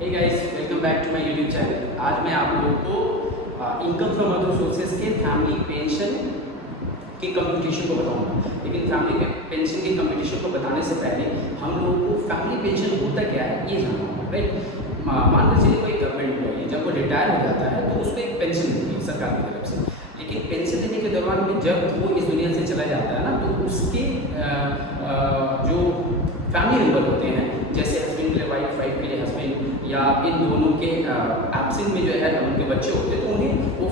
Hey guys, welcome back to my YouTube channel. आज मैं आप लोगों को इनकम फ्रॉम अदर सोर्सेज के फैमिली पेंशन के कंपटीशन को बताऊंगा। लेकिन फैमिली पेंशन के कंपटीशन को बताने से पहले हम लोगों को फैमिली पेंशन होता क्या है ये जानना होगा, राइट। मान लीजिए कोई गवर्नमेंट एम्प्लॉई जब वो रिटायर हो जाता है तो उसको एक पेंशन मिलती है सरकार की तरफ से। लेकिन पेंशन देने के दौरान में जब वो इस दुनिया से चला जाता है ना, तो उसके जो फैमिली मेम्बर होते हैं, जैसे हस्बैंड के लिए वाइफ, वाइफ के लिए हस्बैंड, या इन दोनों के एब्सेंट में जो है उनके बच्चे होते हैं, तो उन्हें वो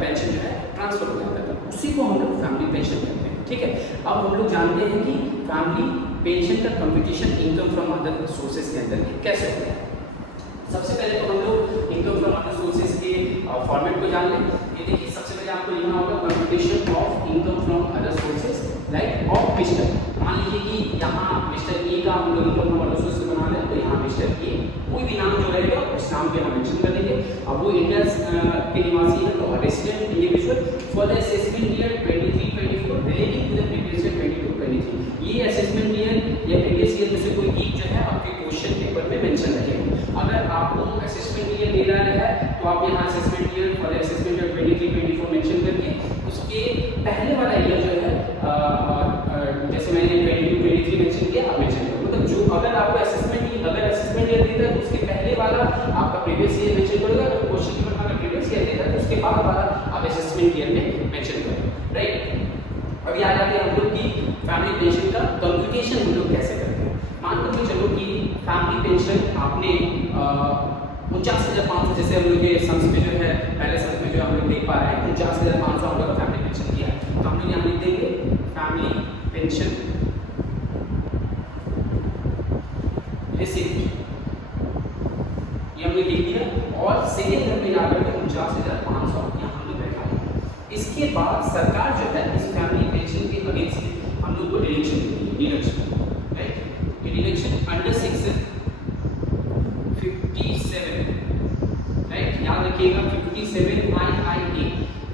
पेंशन जो है ट्रांसफर हो जाता है। उसी को हम लोग फैमिली पेंशन कहते हैं, ठीक है। अब हम लोग जानते हैं कि फैमिली पेंशन का competition income from other sources के अंदर कैसे होता है। सबसे पहले तो हम लोग इनकम फ्रॉम अदर सोर्सेज के फॉर्मेट को जान लें। ये देखिए, सबसे पहले आपको लिखना होगा competition of income from other sources like of mister. मान लीजिए कि यहाँ मिस्टर ए का हम लोग इनकम फ्रॉम अदर सोर्सेज बना लें, तो यहाँ मिस्टर ए कोई भी नाम जो रहेगा उस नाम पे हम मेंशन कर देंगे। अब वो इंडिया के निवासी है, तो resident individual for the assessment year 23-24 relating to the previous year 22-23। ये असेसमेंट ईयर या प्रीवियस ईयर में से कोई एक जो है आपके क्वेश्चन पेपर में मेंशन रखेगा। अगर आपको असेसमेंट ईयर दे रहा है तो आप यहाँ assessment year for the assessment year 23-24 mention करके उसके पहले वाला ईयर जो है जैसे मैंने 22-23 मेंशन किया, आप मेंशन करो। मतलब जो अगर आपको असेसमेंट ईयर देता है तो उसके पहले वाला आपका प्रीवियस ईयर मेंशन करोगे। अगर क्वेश्चन पेपर में प्रीवियस ईयर देता है तो उसके बाद वाला आप असेसमेंट ईयर में मेंशन करोगे, राइट। अभी आ जाते हैं हम लोग की फैमिली पेंशन का कंप्यूटेशन हम लोग कैसे करते हैं। मान लो चलो कि फैमिली पेंशन आपने 49,500, जैसे हम लोग के सम्स में जो है पहले सम्स में जो हम लोग देख पा रहे हैं 49,500 हम लोग का फैमिली पेंशन दिया है, तो हम लोग यहाँ लिख देंगे फैमिली पेंशन रिसिप्ट, ये हमने लिख दिया। और सेकेंड नंबर में आकर के 49,500 यहाँ हम लोग बैठा है। इसके बाद सरकार जो है इस फैमिली पेंशन के अगेंस्ट हम लोग को डिडक्शन देती है, डिडक्शन, राइट। ये डिडक्शन अंडर सेक्शन 57, राइट, याद रखिएगा 57II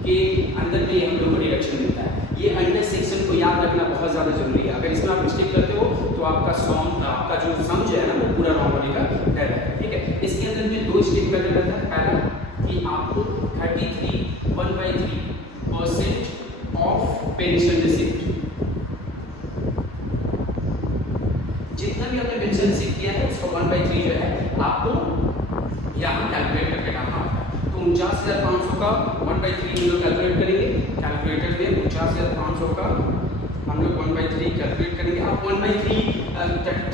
के अंदर में हम लोग को डिडक्शन मिलता है। ये अंडर सेक्शन को याद रखना बहुत ज़्यादा जरूरी है। अगर इसमें आप मिस्टेक करते हो तो आपका जो सम जो है ना वो पूरा रॉन्ग होने का डर है, ठीक है। इसके अंदर में दो स्टेप करना रहता है। पहला कि आपको 33.1/3% ऑफ पेंशन रिसिप्ट, जितना भी आपने पेंशन रिसीव किया है उसका 1/3 जो है आपको यहाँ कैलकुलेट करके डालना होगा। तो 49,500 का 1/3 हम लोग कैलकुलेट करेंगे। कैलकुलेटर में 49,500 का हम लोग 1/3 कैलकुलेट करेंगे। आप 1/3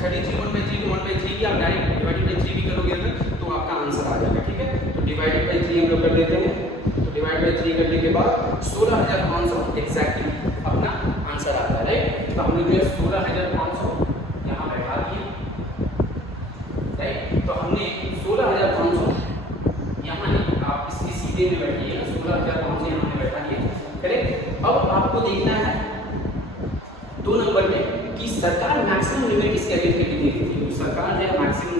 33 1/3 को 1/3 की आप डायरेक्ट डिवाइडेड बाई 3 भी करोगे अगर, तो आपका आंसर आ जाएगा, ठीक है। तो डिवाइडेड बाई 3 हम लोग कर देते हैं। तो डिवाइड बाई 3 करने के बाद 16,500 एग्जैक्टली अपना आंसर आता है, राइट। तो हम लोग जो है 16,500 यहाँ बैठा दिए, राइट। तो हमने 16,500 यहाँ नहीं, आप इसके सीधे में बैठिए, 16,500 यहाँ में बैठा दिए, करेक्ट। अब आपको देखना है 2 नंबर में कि सरकार मैक्सिमम लिमिट इसके अगेंस्ट कितनी देती है। तो सरकार जो है मैक्सिमम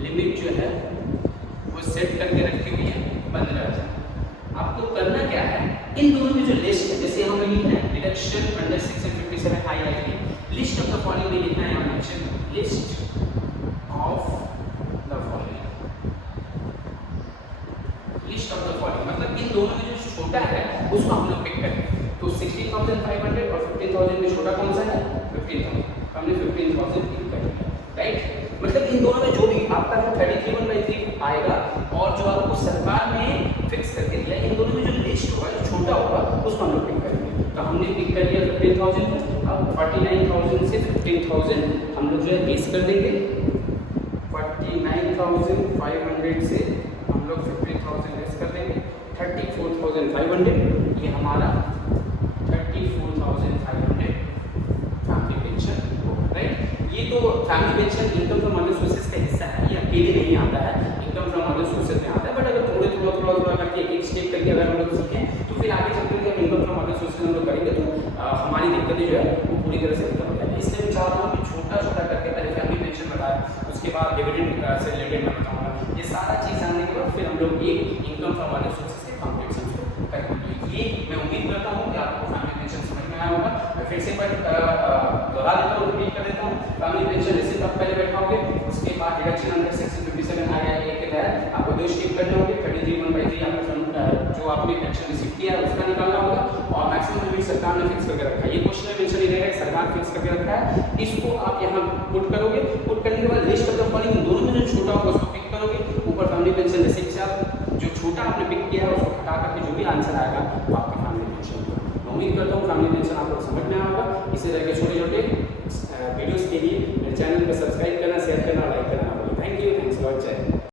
लिमिट जो है वो सेट करके रखी हुई है 15,000। आपको करना क्या है, इन दोनों में जो लिस्ट है, जैसे हम लिखना है deduction under section 57II, list of the following में लिखना है यहाँ mention list of the following, list of the following मतलब इन दोनों में जो छोटा है उसको हम लोग पिक करेंगे। तो 16,500 और 15,000 में छोटा कौन सा है, 15,000, हमने 15,000 पिक कर लिया, राइट। मतलब इन दोनों में जो भी आपका जो 33/3 आएगा और जो आपको सरकार ने फिक्स करके दिया, इन दोनों में जो लिस्ट होगा जो छोटा होगा उसको हम लोग पिक करेंगे। तो हमने पिक कर लिया 15,000 को। अब 49,000 से 15,000 हम लोग जो है बेस कर देंगे। 49,500 से हम लोग 15,000 लेस कर देंगे। 34,500 ये हमारा 34,500 फैमिली पेंशन, राइट। ये तो family pension income from other sources का हिस्सा है, ये अकेले नहीं आता है, इनकम फ्रॉम अदर सोर्सेज में आता है। बट अगर थोड़ा करके एक स्टेप करके अगर हम लोग सीखें तो फिर आगे चलकर जब इनकम फ्रॉम अदर सोर्सेज हम लोग करेंगे तो हमारी दिक्कतें जो है वो पूरी तरह से खत्म हो जाएगी। इसलिए मैं चाह रहा हूँ कि छोटा करके पहले फैमिली पेंशन बताया, उसके बाद डिविडेंड से रिलेटेड मैं बताऊँगा। ये सारा चीज़ जानने के बाद फिर हम लोग एक इनकम फ्रॉम अदर सोर्सेज के कंप्लीट करेंगे। ये मैं उम्मीद करता हूँ कि आपको फैमिली पेंशन समझ में आया होगा। मैं फिर से दोहरा देता हूँ, रिपीट कर देता हूँ। फैमिली पेंशन रिसिप्ट आप पहले बैठाओगे, पेंशन रिसीव किया है उसका निकालना होगा, और मैक्सिमम लिमिट सरकार ने फिक्स करके रखा है। ये क्वेश्चन में मेंशन नहीं रहेगा, सरकार फिक्स करके रखा है, इसको आप यहाँ पुट करोगे। पुट करने के बाद लिस्ट ऑफ द फॉलोइंग दोनों में जो छोटा होगा उसको पिक करोगे, ऊपर फैमिली पेंशन रिसीप्ट से आप जो छोटा आपने पिक किया है उसको हटा करके जो भी आंसर आएगा वो आपका फैमिली पेंशन होगा। मैं उम्मीद करता हूँ फैमिली पेंशन आपको समझ में आया होगा। इसी तरह के छोटे छोटे वीडियोस के लिए मेरे चैनल को सब्सक्राइब करना, शेयर करना, लाइक करना। Thank you, thanks for watching.